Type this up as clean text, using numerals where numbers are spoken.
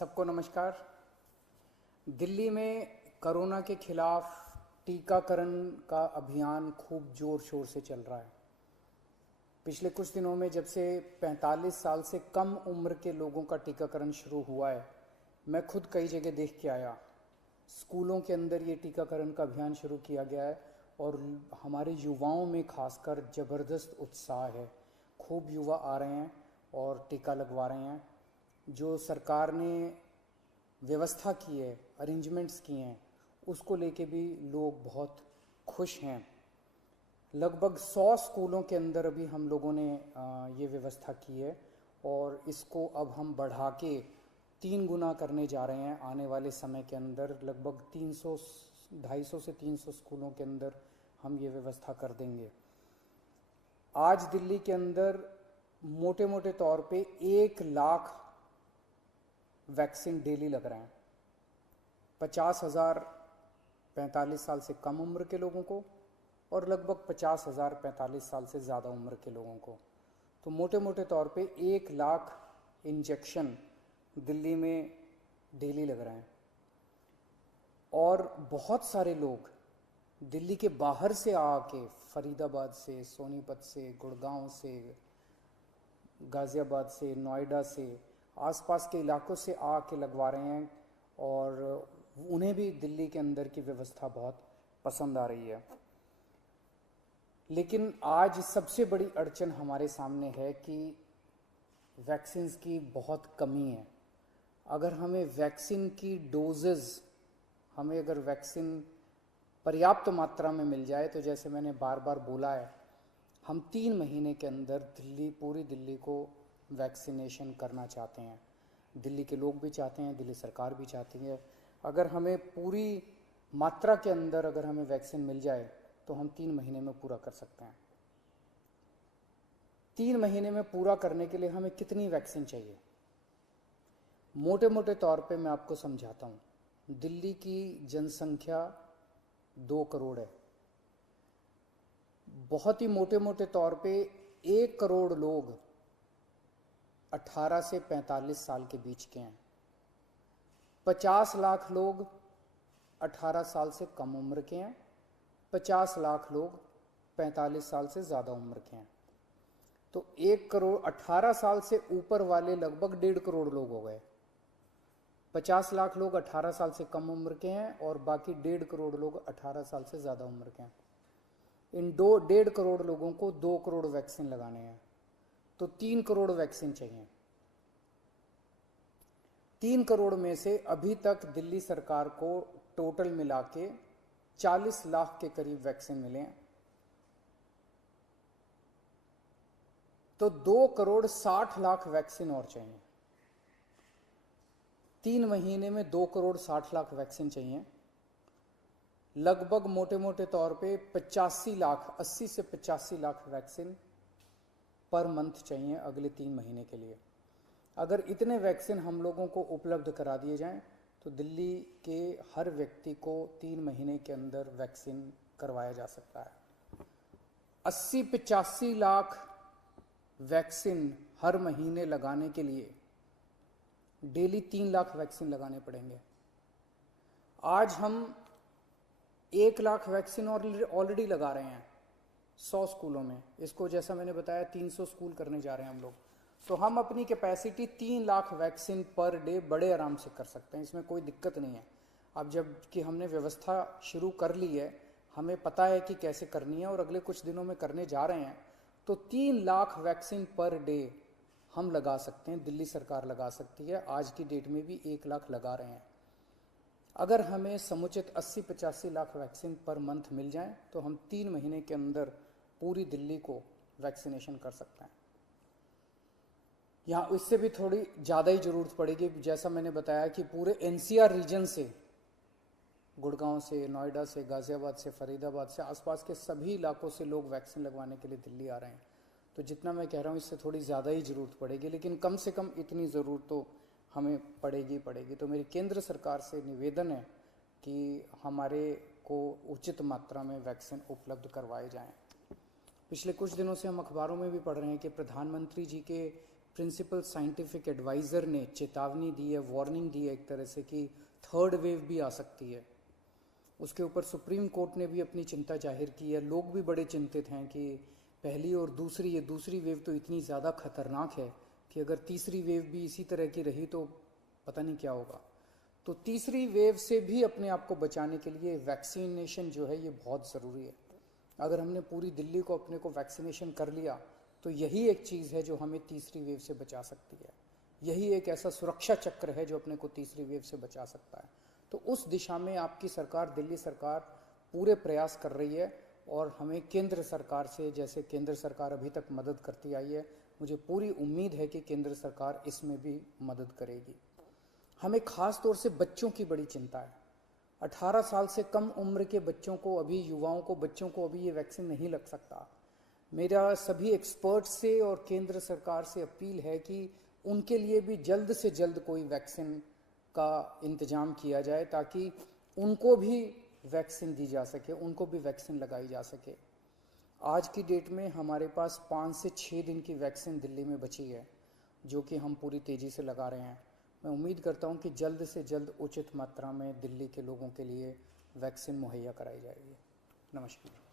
सबको नमस्कार। दिल्ली में कोरोना के खिलाफ टीकाकरण का अभियान खूब जोर शोर से चल रहा है। पिछले कुछ दिनों में जब से 45 साल से कम उम्र के लोगों का टीकाकरण शुरू हुआ है, मैं खुद कई जगह देख के आया। स्कूलों के अंदर ये टीकाकरण का अभियान शुरू किया गया है और हमारे युवाओं में खासकर ज़बरदस्त उत्साह है। खूब युवा आ रहे हैं और टीका लगवा रहे हैं। जो सरकार ने व्यवस्था की है, अरेंजमेंट्स किए हैं, उसको लेके भी लोग बहुत खुश हैं। लगभग 100 स्कूलों के अंदर अभी हम लोगों ने ये व्यवस्था की है और इसको अब हम बढ़ा के 3 गुना करने जा रहे हैं। आने वाले समय के अंदर लगभग 250 से 300 स्कूलों के अंदर हम ये व्यवस्था कर देंगे। आज दिल्ली के अंदर मोटे मोटे तौर पे 1 लाख वैक्सीन डेली लग रहे हैं। 50,000 45 साल से कम उम्र के लोगों को और लगभग 50,000 45 साल से ज़्यादा उम्र के लोगों को। तो मोटे मोटे तौर पे 1 लाख इंजेक्शन दिल्ली में डेली लग रहे हैं। और बहुत सारे लोग दिल्ली के बाहर से आके, फरीदाबाद से, सोनीपत से, गुड़गांव से, गाज़ियाबाद से, नोएडा से, आसपास के इलाकों से आके लगवा रहे हैं और उन्हें भी दिल्ली के अंदर की व्यवस्था बहुत पसंद आ रही है। लेकिन आज सबसे बड़ी अड़चन हमारे सामने है कि वैक्सीन्स की बहुत कमी है। अगर हमें वैक्सीन की डोजेज़, हमें अगर वैक्सीन पर्याप्त मात्रा में मिल जाए तो जैसे मैंने बार बार बोला है, हम 3 महीने के अंदर पूरी दिल्ली को वैक्सीनेशन करना चाहते हैं। दिल्ली के लोग भी चाहते हैं, दिल्ली सरकार भी चाहती है। अगर हमें पूरी मात्रा के अंदर अगर हमें वैक्सीन मिल जाए तो हम 3 महीने में पूरा कर सकते हैं। 3 महीने में पूरा करने के लिए हमें कितनी वैक्सीन चाहिए? मोटे मोटे तौर पे मैं आपको समझाता हूँ। दिल्ली की जनसंख्या 2 करोड़ है। बहुत ही मोटे मोटे तौर पे 1 करोड़ लोग 18 से 45 साल के बीच के हैं। 50 लाख लोग 18 साल से कम उम्र के हैं। 50 लाख लोग 45 साल से ज़्यादा उम्र के हैं। तो 1 करोड़ 18 साल से ऊपर वाले लगभग 1.5 करोड़ लोग हो गए। 50 लाख लोग 18 साल से कम उम्र के हैं और बाकी 1.5 करोड़ लोग 18 साल से ज़्यादा उम्र के हैं। इन 1.5 करोड़ लोगों को 2 करोड़ वैक्सीन लगाने हैं, तो 3 करोड़ वैक्सीन चाहिए। 3 करोड़ में से अभी तक दिल्ली सरकार को टोटल मिला के 40 लाख के करीब वैक्सीन मिले हैं। तो 2 करोड़ 60 लाख वैक्सीन और चाहिए। 3 महीने में 2 करोड़ 60 लाख वैक्सीन चाहिए। लगभग मोटे मोटे तौर पे 85 लाख, 80 से 85 लाख वैक्सीन पर मंथ चाहिए अगले 3 महीने के लिए। अगर इतने वैक्सीन हम लोगों को उपलब्ध करा दिए जाएं तो दिल्ली के हर व्यक्ति को 3 महीने के अंदर वैक्सीन करवाया जा सकता है। 80-85 लाख वैक्सीन हर महीने लगाने के लिए डेली 3 लाख वैक्सीन लगाने पड़ेंगे। आज हम 1 लाख वैक्सीन ऑलरेडी लगा रहे हैं 100 स्कूलों में। इसको जैसा मैंने बताया 300 स्कूल करने जा रहे हैं हम लोग। तो हम अपनी capacity 3 lakh vaccine per day बड़े आराम से कर सकते हैं, इसमें कोई दिक्कत नहीं है। अब जब कि हमने व्यवस्था शुरू कर ली है, हमें पता है कि कैसे करनी है और अगले कुछ दिनों में करने जा रहे हैं, तो 3 लाख वैक्सीन पर डे हम लगा सकते हैं, दिल्ली सरकार लगा सकती है। आज की डेट में भी 1 लाख लगा रहे हैं। अगर हमें समुचित 80-85 लाख वैक्सीन पर मंथ मिल जाएं तो हम 3 महीने के अंदर पूरी दिल्ली को वैक्सीनेशन कर सकते हैं। यहाँ इससे भी थोड़ी ज़्यादा ही ज़रूरत पड़ेगी। जैसा मैंने बताया कि पूरे एनसीआर रीजन से, गुड़गांव से, नोएडा से, गाज़ियाबाद से, फरीदाबाद से, आसपास के सभी इलाकों से लोग वैक्सीन लगवाने के लिए दिल्ली आ रहे हैं। तो जितना मैं कह रहा हूँ इससे थोड़ी ज़्यादा ही ज़रूरत पड़ेगी, लेकिन कम से कम इतनी ज़रूरत तो हमें पड़ेगी। तो मेरी केंद्र सरकार से निवेदन है कि हमारे को उचित मात्रा में वैक्सीन उपलब्ध करवाए जाएं। पिछले कुछ दिनों से हम अखबारों में भी पढ़ रहे हैं कि प्रधानमंत्री जी के प्रिंसिपल साइंटिफिक एडवाइज़र ने चेतावनी दी है, वार्निंग दी है एक तरह से कि थर्ड वेव भी आ सकती है। उसके ऊपर सुप्रीम कोर्ट ने भी अपनी चिंता जाहिर की है। लोग भी बड़े चिंतित हैं कि पहली और दूसरी, ये दूसरी वेव तो इतनी ज़्यादा खतरनाक है कि अगर तीसरी वेव भी इसी तरह की रही तो पता नहीं क्या होगा। तो तीसरी वेव से भी अपने आप को बचाने के लिए वैक्सीनेशन जो है ये बहुत ज़रूरी है। अगर हमने पूरी दिल्ली को अपने को वैक्सीनेशन कर लिया तो यही एक चीज़ है जो हमें तीसरी वेव से बचा सकती है। यही एक ऐसा सुरक्षा चक्र है जो अपने को तीसरी वेव से बचा सकता है। तो उस दिशा में आपकी सरकार, दिल्ली सरकार पूरे प्रयास कर रही है और हमें केंद्र सरकार से, जैसे केंद्र सरकार अभी तक मदद करती आई है, मुझे पूरी उम्मीद है कि केंद्र सरकार इसमें भी मदद करेगी। हमें खास तौर से बच्चों की बड़ी चिंता है। 18 साल से कम उम्र के बच्चों को, अभी युवाओं को, बच्चों को अभी ये वैक्सीन नहीं लग सकता। मेरा सभी एक्सपर्ट से और केंद्र सरकार से अपील है कि उनके लिए भी जल्द से जल्द कोई वैक्सीन का इंतजाम किया जाए ताकि उनको भी वैक्सीन दी जा सके, उनको भी वैक्सीन लगाई जा सके। आज की डेट में हमारे पास 5 से 6 दिन की वैक्सीन दिल्ली में बची है जो कि हम पूरी तेज़ी से लगा रहे हैं। मैं उम्मीद करता हूं कि जल्द से जल्द उचित मात्रा में दिल्ली के लोगों के लिए वैक्सीन मुहैया कराई जाएगी। नमस्कार।